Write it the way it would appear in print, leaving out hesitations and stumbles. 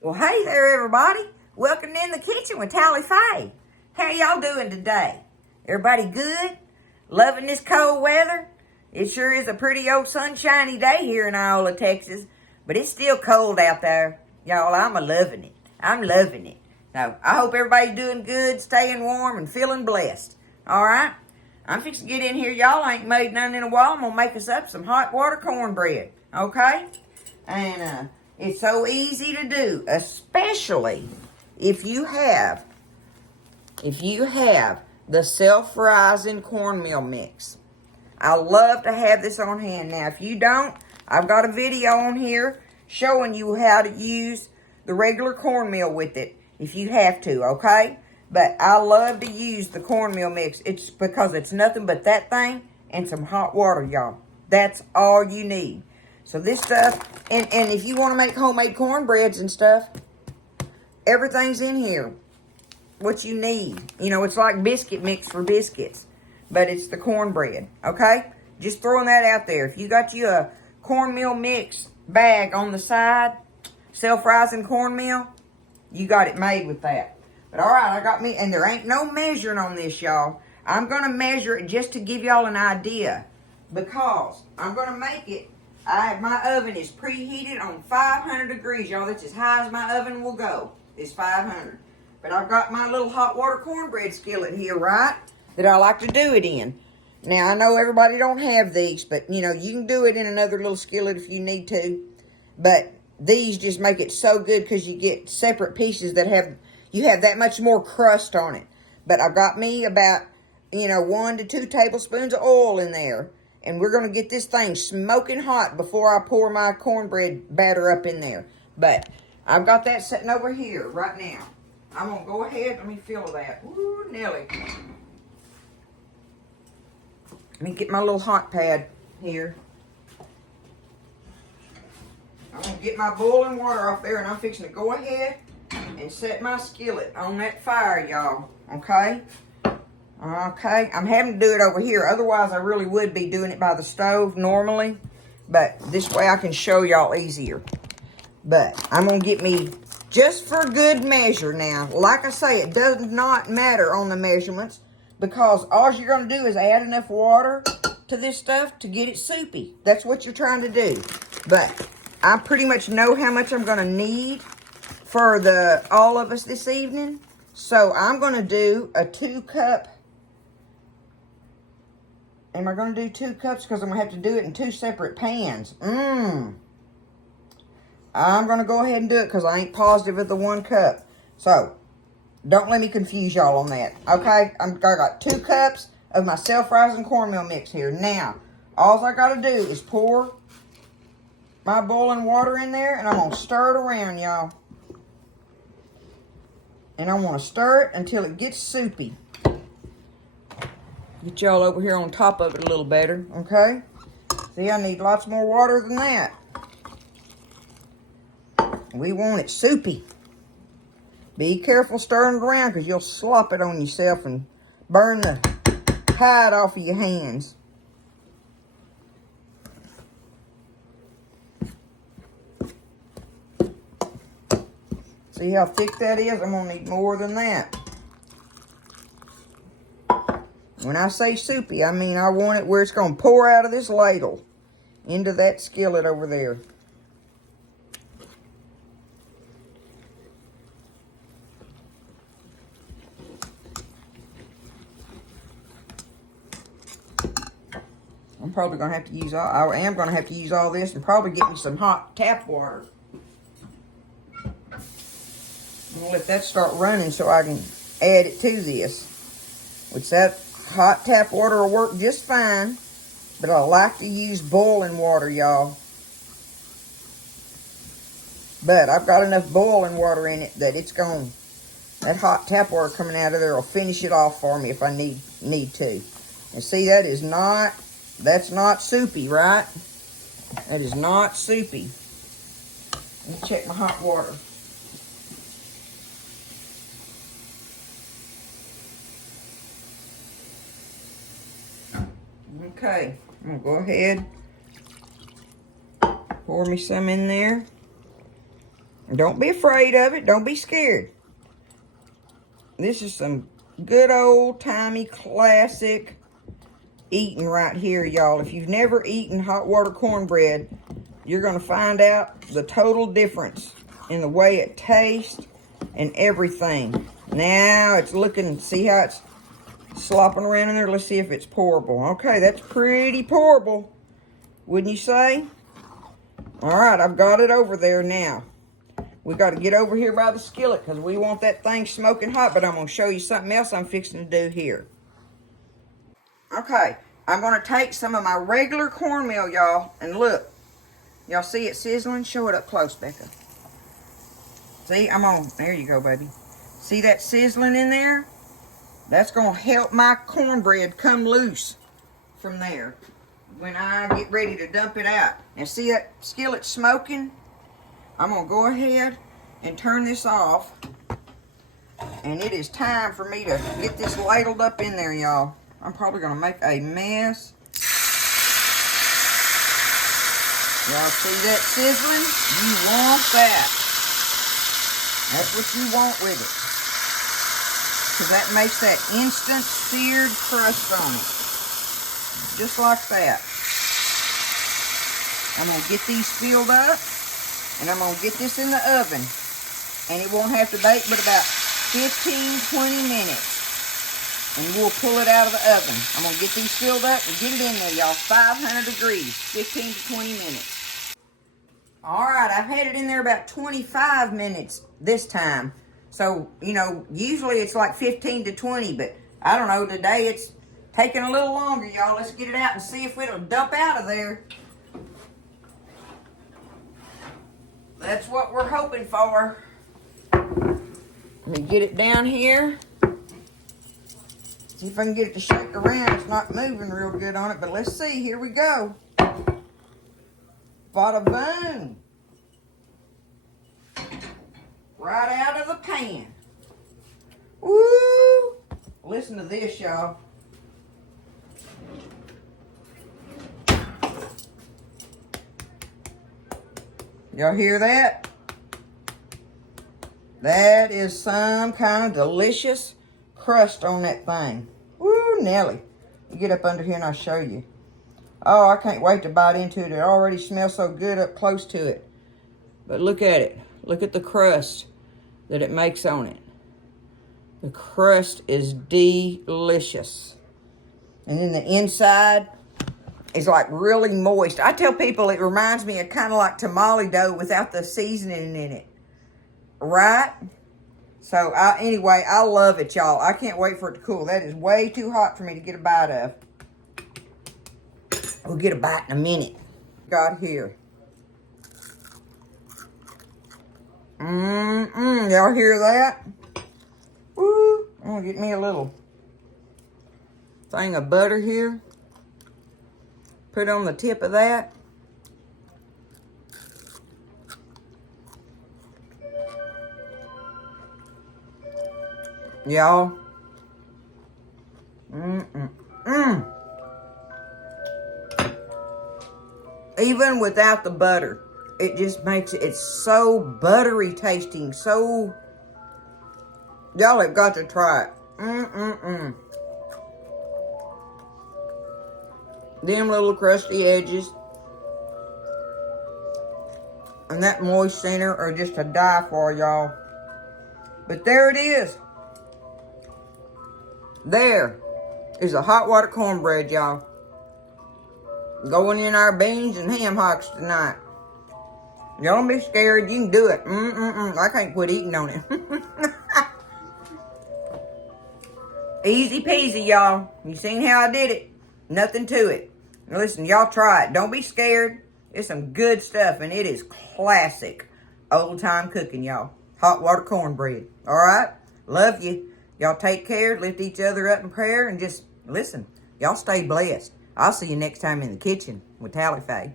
Well, hey there, everybody. Welcome in the kitchen with Tally Faye. How y'all doing today? Everybody good? Loving this cold weather? It sure is a pretty old sunshiny day here in Iola, Texas, but it's still cold out there. Y'all, I'm loving it. I'm loving it. So, I hope everybody's doing good, staying warm, and feeling blessed. All right? I'm fixing to get in here. Y'all ain't made none in a while. I'm going to make us up some hot water cornbread. Okay? And, it's so easy to do, especially if you have the self-rising cornmeal mix. I love to have this on hand. Now, if you don't, I've got a video on here showing you how to use the regular cornmeal with it if you have to, okay? But I love to use the cornmeal mix. It's because it's nothing but that thing and some hot water, y'all. That's all you need. So this stuff, and if you want to make homemade cornbreads and stuff, everything's in here. What you need. You know, it's like biscuit mix for biscuits, but it's the cornbread, okay? Just throwing that out there. If you got you a cornmeal mix bag on the side, self-rising cornmeal, you got it made with that. But all right, I got me, and there ain't no measuring on this, y'all. I'm going to measure it just to give y'all an idea, because I'm going to make it. My oven is preheated on 500 degrees, y'all. That's as high as my oven will go, is 500. But I've got my little hot water cornbread skillet here, right, that I like to do it in. Now, I know everybody don't have these, but, you know, you can do it in another little skillet if you need to. But these just make it so good because you get separate pieces that have that much more crust on it. But I've got me about, 1 to 2 tablespoons of oil in there. And we're going to get this thing smoking hot before I pour my cornbread batter up in there. But I've got that sitting over here right now. I'm going to go ahead. Let me feel that. Ooh, Nelly. Let me get my little hot pad here. I'm going to get my boiling water off there, and I'm fixing to go ahead and set my skillet on that fire, y'all. Okay? Okay, I'm having to do it over here. Otherwise, I really would be doing it by the stove normally. But this way I can show y'all easier. But I'm going to get me just for good measure now. Like I say, it does not matter on the measurements, because all you're going to do is add enough water to this stuff to get it soupy. That's what you're trying to do. But I pretty much know how much I'm going to need for all of us this evening. So I'm going to do a 2-cup. Am I going to do 2 cups? Because I'm going to have to do it in 2 separate pans. I'm going to go ahead and do it because I ain't positive of the 1 cup. So, don't let me confuse y'all on that. Okay? I got 2 cups of my self-rising cornmeal mix here. Now, all I got to do is pour my boiling water in there, and I'm going to stir it around, y'all. And I want to stir it until it gets soupy. Get y'all over here on top of it a little better, okay? See, I need lots more water than that. We want it soupy. Be careful stirring it around, because you'll slop it on yourself and burn the hide off of your hands. See how thick that is? I'm going to need more than that. When I say soupy, I mean I want it where it's going to pour out of this ladle into that skillet over there. I'm probably going to have to use I am going to have to use all this and probably get me some hot tap water. I'm going to let that start running so I can add it to this. Which that hot tap water will work just fine, but I like to use boiling water, y'all. But I've got enough boiling water in it that that hot tap water coming out of there will finish it off for me if I need to. And see, that's not soupy, right? That is not soupy. Let me check my hot water. Okay, I'm going to go ahead, pour me some in there. Don't be afraid of it. Don't be scared. This is some good old-timey classic eating right here, y'all. If you've never eaten hot water cornbread, you're going to find out the total difference in the way it tastes and everything. Now it's looking, see how it's slopping around in there? Let's see if it's pourable. Okay, that's pretty pourable, wouldn't you say? All right, I've got it over there now. We got to get over here by the skillet because we want that thing smoking hot, but I'm going to show you something else I'm fixing to do here. Okay, I'm going to take some of my regular cornmeal, y'all, and look. Y'all see it sizzling? Show it up close, Becca. See, there you go, baby. See that sizzling in there? That's going to help my cornbread come loose from there when I get ready to dump it out. And see that skillet smoking? I'm going to go ahead and turn this off. And it is time for me to get this ladled up in there, y'all. I'm probably going to make a mess. Y'all see that sizzling? You want that. That's what you want with it. Because that makes that instant seared crust on it. Just like that. I'm going to get these filled up. And I'm going to get this in the oven. And it won't have to bake but about 15-20 minutes. And we'll pull it out of the oven. I'm going to get these filled up and get it in there, y'all. 500 degrees, 15 to 20 minutes. All right, I've had it in there about 25 minutes this time. So, you know, usually it's like 15 to 20, but I don't know, today it's taking a little longer, y'all. Let's get it out and see if it'll dump out of there. That's what we're hoping for. Let me get it down here. See if I can get it to shake around. It's not moving real good on it, but let's see. Here we go. Bada boom. Right out of the pan. Woo! Listen to this, y'all. Y'all hear that? That is some kind of delicious crust on that thing. Woo, Nelly. You get up under here and I'll show you. Oh, I can't wait to bite into it. It already smells so good up close to it. But look at it. Look at the crust that it makes on it. The crust is delicious. And then the inside is like really moist. I tell people it reminds me of kind of like tamale dough without the seasoning in it. Right? So, anyway, I love it, y'all. I can't wait for it to cool. That is way too hot for me to get a bite of. We'll get a bite in a minute. Got here. Y'all hear that? Woo. I'm going to get me a little thing of butter here. Put on the tip of that. Y'all. Even without the butter, it just makes it, it's so buttery tasting, so, y'all have got to try it. Them little crusty edges and that moist center are just to die for, y'all. But there it is. There is a hot water cornbread, y'all. Going in our beans and ham hocks tonight. Y'all don't be scared. You can do it. I can't quit eating on it. Easy peasy, y'all. You seen how I did it? Nothing to it. Now listen, y'all try it. Don't be scared. It's some good stuff, and it is classic old-time cooking, y'all. Hot water cornbread. All right? Love you. Y'all take care. Lift each other up in prayer, and just listen. Y'all stay blessed. I'll see you next time in the kitchen with Tally Faye.